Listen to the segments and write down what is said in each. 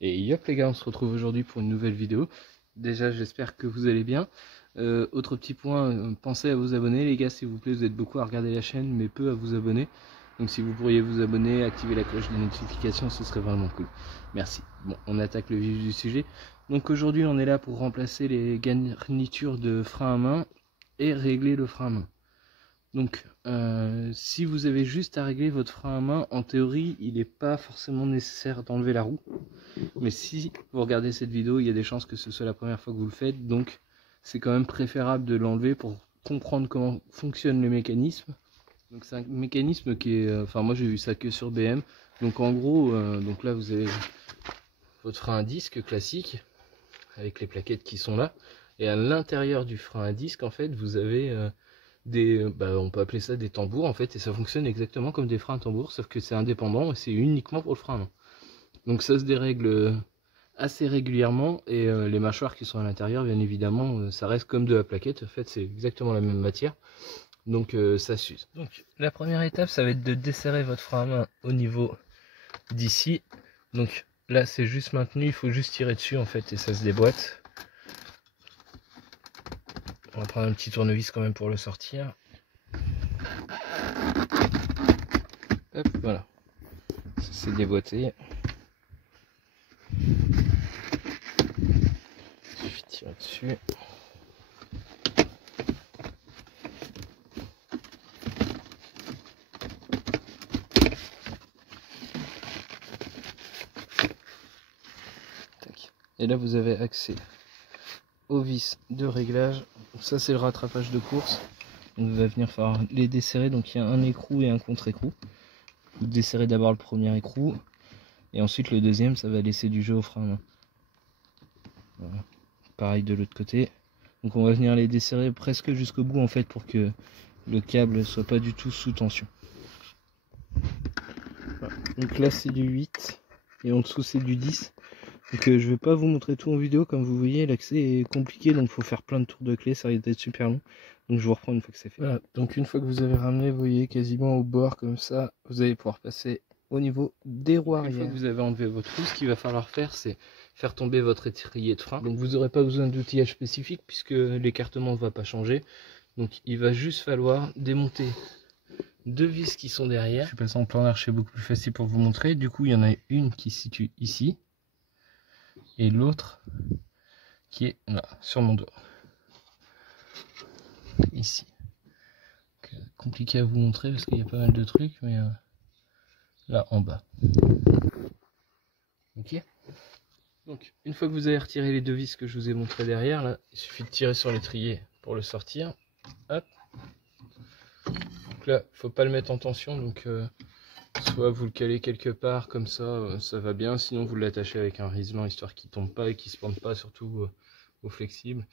Et yop les gars, on se retrouve aujourd'hui pour une nouvelle vidéo. Déjà j'espère que vous allez bien. Autre petit point, pensez à vous abonner les gars s'il vous plaît, vous êtes beaucoup à regarder la chaîne mais peu à vous abonner. Donc si vous pourriez vous abonner, activer la cloche des notifications, ce serait vraiment cool. Merci. Bon, on attaque le vif du sujet. Donc aujourd'hui on est là pour remplacer les garnitures de frein à main et régler le frein à main. Donc, si vous avez juste à régler votre frein à main, en théorie, il n'est pas forcément nécessaire d'enlever la roue. Mais si vous regardez cette vidéo, il y a des chances que ce soit la première fois que vous le faites. Donc, c'est quand même préférable de l'enlever pour comprendre comment fonctionne le mécanisme. Donc, c'est un mécanisme qui est... Enfin, moi, j'ai vu ça que sur BM. Donc, en gros, donc là, vous avez votre frein à disque classique, avec les plaquettes qui sont là. Et à l'intérieur du frein à disque, en fait, vous avez... on peut appeler ça des tambours en fait, et ça fonctionne exactement comme des freins à tambour, sauf que c'est indépendant et c'est uniquement pour le frein à main. Donc ça se dérègle assez régulièrement et les mâchoires qui sont à l'intérieur, bien évidemment, ça reste comme de la plaquette, en fait c'est exactement la même matière, donc ça s'use. Donc la première étape, ça va être de desserrer votre frein à main au niveau d'ici. Donc là c'est juste maintenu, il faut juste tirer dessus en fait et ça se déboîte. On va prendre un petit tournevis quand même pour le sortir. Hop, voilà. Ça s'est déboîté. Il suffit de tirer dessus. Et là vous avez accès aux vis de réglage. Donc ça c'est le rattrapage de course. On va venir faire les desserrer. Donc il y a un écrou et un contre-écrou. Vous desserrez d'abord le premier écrou et ensuite le deuxième, ça va laisser du jeu au frein à main. Voilà. Pareil de l'autre côté. Donc on va venir les desserrer presque jusqu'au bout en fait pour que le câble soit pas du tout sous tension. Voilà. Donc là c'est du 8 et en dessous c'est du 10. Donc je vais pas vous montrer tout en vidéo, comme vous voyez l'accès est compliqué, donc il faut faire plein de tours de clé, ça risque d'être super long. Donc je vous reprends une fois que c'est fait. Voilà, donc une fois que vous avez ramené, vous voyez quasiment au bord comme ça, vous allez pouvoir passer au niveau des roues arrière. Une fois que vous avez enlevé votre roue, ce qu'il va falloir faire, c'est faire tomber votre étrier de frein. Donc vous n'aurez pas besoin d'outillage spécifique puisque l'écartement ne va pas changer. Donc il va juste falloir démonter deux vis qui sont derrière. Je suis passé en plan large, c'est beaucoup plus facile pour vous montrer. Du coup il y en a une qui se situe ici et l'autre qui est là sur mon dos ici. Donc, compliqué à vous montrer parce qu'il y a pas mal de trucs, mais là en bas. Ok. Donc une fois que vous avez retiré les deux vis que je vous ai montré derrière, là il suffit de tirer sur l'étrier pour le sortir. Hop. Donc là faut pas le mettre en tension, donc soit vous le calez quelque part comme ça, ça va bien, sinon vous l'attachez avec un riselant histoire qu'il tombe pas et qu'il se pende pas, surtout au flexible.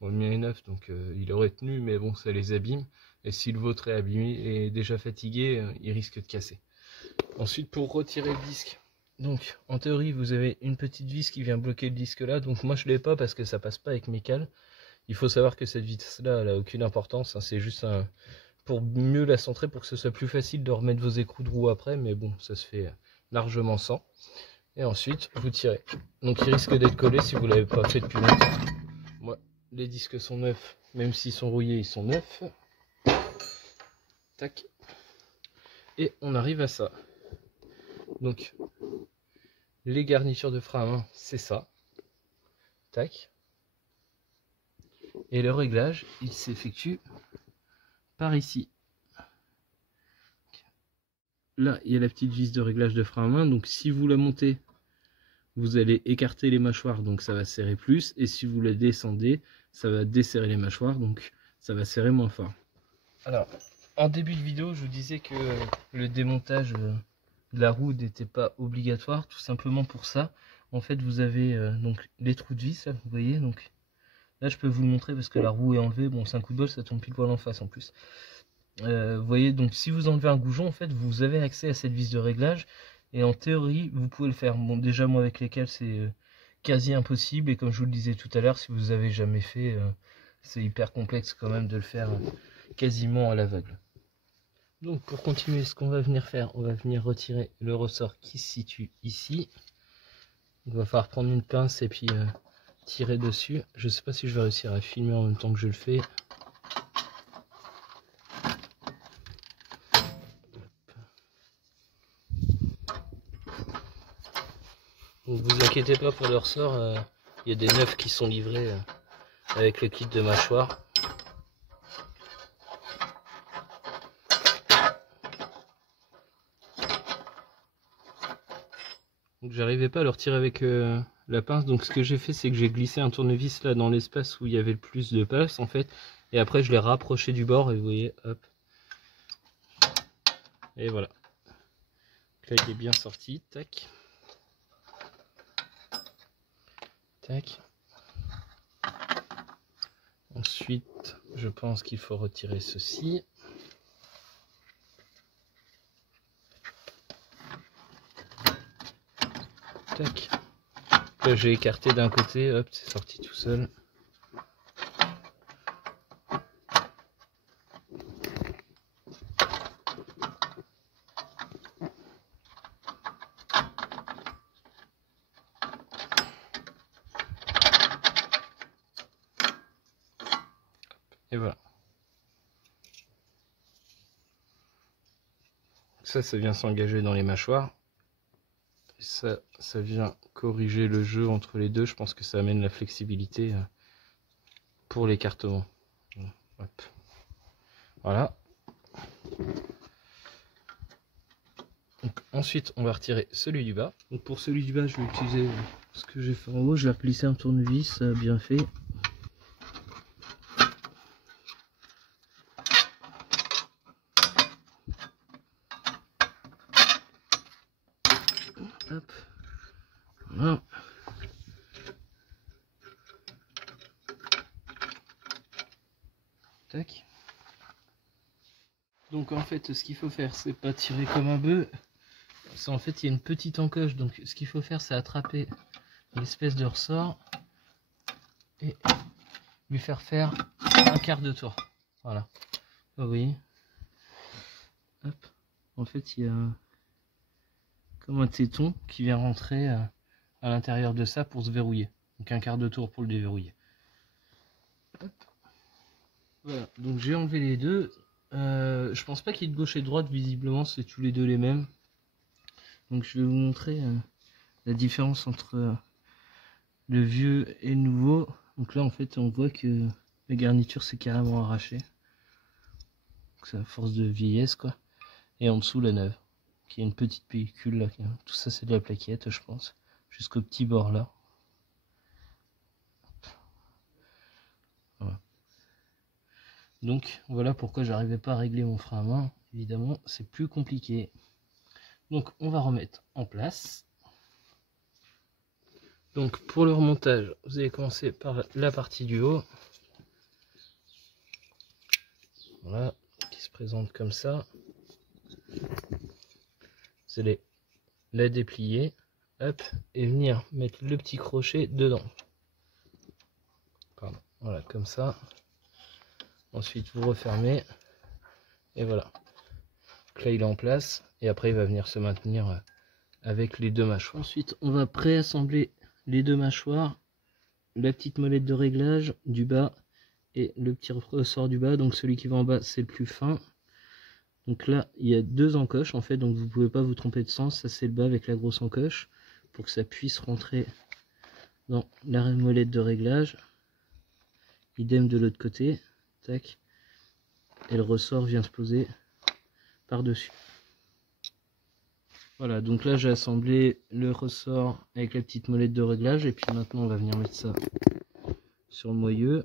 Bon, le mien est neuf, donc il aurait tenu, mais bon, ça les abîme. Et si le vôtre est abîmé et déjà fatigué, il risque de casser. Ensuite, pour retirer le disque, donc en théorie, vous avez une petite vis qui vient bloquer le disque là. Donc moi, je ne l'ai pas parce que ça passe pas avec mes cales. Il faut savoir que cette vis-là, elle n'a aucune importance. Hein, c'est juste pour mieux la centrer, pour que ce soit plus facile de remettre vos écrous de roue après. Mais bon, ça se fait largement sans. Et ensuite, vous tirez. Donc il risque d'être collé si vous ne l'avez pas fait depuis longtemps. Moi, les disques sont neufs, même s'ils sont rouillés, ils sont neufs. Tac. Et on arrive à ça. Donc, les garnitures de frein à main, c'est ça. Tac. Et le réglage, il s'effectue par ici. Là, il y a la petite vis de réglage de frein à main. Donc, si vous la montez, vous allez écarter les mâchoires, donc ça va serrer plus. Et si vous la descendez, ça va desserrer les mâchoires, donc ça va serrer moins fort. Alors, en début de vidéo, je vous disais que le démontage de la roue n'était pas obligatoire, tout simplement pour ça. En fait, vous avez donc les trous de vis, là, vous voyez. Donc là, je peux vous le montrer parce que la roue est enlevée. Bon, c'est un coup de bol, ça tombe pile poil en face en plus. Vous voyez, donc si vous enlevez un goujon, en fait, vous avez accès à cette vis de réglage. Et en théorie, vous pouvez le faire. Bon, déjà, moi, avec lesquels, c'est quasi impossible. Et comme je vous le disais tout à l'heure, si vous avez jamais fait, c'est hyper complexe quand même de le faire quasiment à l'aveugle. Donc pour continuer, ce qu'on va venir faire, on va venir retirer le ressort qui se situe ici. Il va falloir prendre une pince et puis tirer dessus. Je sais pas si je vais réussir à filmer en même temps que je le fais. Donc vous inquiétez pas pour le ressort, il y a des neufs qui sont livrés avec le kit de mâchoire. Donc j'arrivais pas à le retirer avec la pince, donc ce que j'ai fait c'est que j'ai glissé un tournevis là dans l'espace où il y avait le plus de place en fait, et après je l'ai rapproché du bord et vous voyez, hop, et voilà. Donc là il est bien sorti, tac, tac. Ensuite je pense qu'il faut retirer ceci. Tac. Là j'ai écarté d'un côté, hop, c'est sorti tout seul. Et voilà. Ça vient s'engager dans les mâchoires. Et ça vient corriger le jeu entre les deux. Je pense que ça amène la flexibilité pour l'écartement. Voilà. Donc, ensuite, on va retirer celui du bas. Donc, pour celui du bas, je vais utiliser ce que j'ai fait en haut. Je vais replisser un tournevis bien fait. Hop. Voilà. Tac. Donc en fait ce qu'il faut faire c'est pas tirer comme un bœuf, c'est en fait il y a une petite encoche, donc ce qu'il faut faire c'est attraper l'espèce de ressort et lui faire un quart de tour. Voilà. Vous voyez. Hop. En fait il y a comme un téton qui vient rentrer à l'intérieur de ça pour se verrouiller. Donc un quart de tour pour le déverrouiller. Hop. Voilà, donc j'ai enlevé les deux. Je pense pas qu'il y ait de gauche et de droite, visiblement c'est tous les deux les mêmes. Donc je vais vous montrer la différence entre le vieux et le nouveau. Donc là en fait on voit que la garniture s'est carrément arrachée. C'est à force de vieillesse quoi. Et en dessous la neuve, qui est une petite pellicule là. Tout ça c'est de la plaquette je pense, jusqu'au petit bord là. Voilà. Donc voilà pourquoi j'arrivais pas à régler mon frein à main. Évidemment c'est plus compliqué. Donc on va remettre en place. Donc pour le remontage, vous allez commencer par la partie du haut. Voilà, qui se présente comme ça. Vous allez la déplier, hop, et venir mettre le petit crochet dedans. Pardon, voilà, comme ça. Ensuite vous refermez, et voilà. Donc là il est en place, et après il va venir se maintenir avec les deux mâchoires. Ensuite on va préassembler les deux mâchoires, la petite molette de réglage du bas et le petit ressort du bas. Donc celui qui va en bas c'est le plus fin. Donc là il y a deux encoches en fait, donc vous pouvez pas vous tromper de sens. Ça c'est le bas avec la grosse encoche pour que ça puisse rentrer dans la molette de réglage. Idem de l'autre côté, tac, et le ressort vient se poser par dessus. Voilà, donc là j'ai assemblé le ressort avec la petite molette de réglage, et puis maintenant on va venir mettre ça sur le moyeu.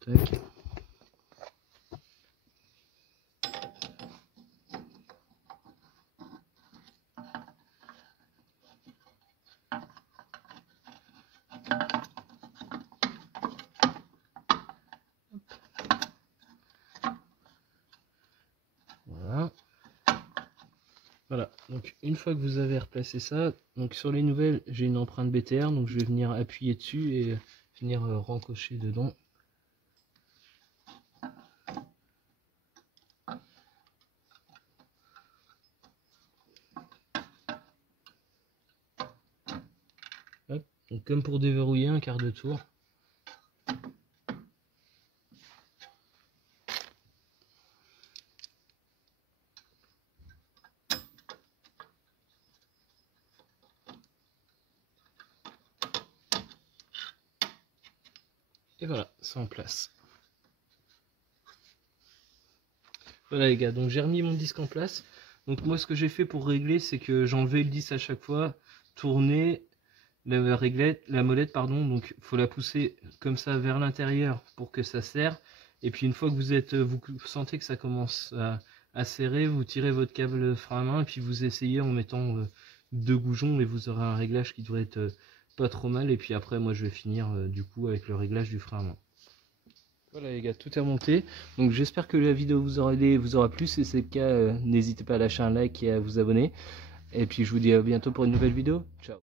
Tac. Voilà. Voilà, donc une fois que vous avez replacé ça, donc sur les nouvelles j'ai une empreinte BTR, donc je vais venir appuyer dessus et venir rencocher dedans. Donc comme pour déverrouiller, un quart de tour. Et voilà, c'est en place. Voilà les gars, donc j'ai remis mon disque en place. Donc moi ce que j'ai fait pour régler, c'est que j'enlevais le disque à chaque fois, tourner la réglette, la molette pardon, donc il faut la pousser comme ça vers l'intérieur pour que ça serre. Et puis une fois que vous sentez que ça commence à serrer, vous tirez votre câble frein à main et puis vous essayez en mettant 2 goujons et vous aurez un réglage qui devrait être pas trop mal. Et puis après moi je vais finir du coup avec le réglage du frein à main. Voilà les gars, tout est remonté. Donc j'espère que la vidéo vous aura aidé, vous aura plu. Si c'est le cas, n'hésitez pas à lâcher un like et à vous abonner. Et puis je vous dis à bientôt pour une nouvelle vidéo. Ciao.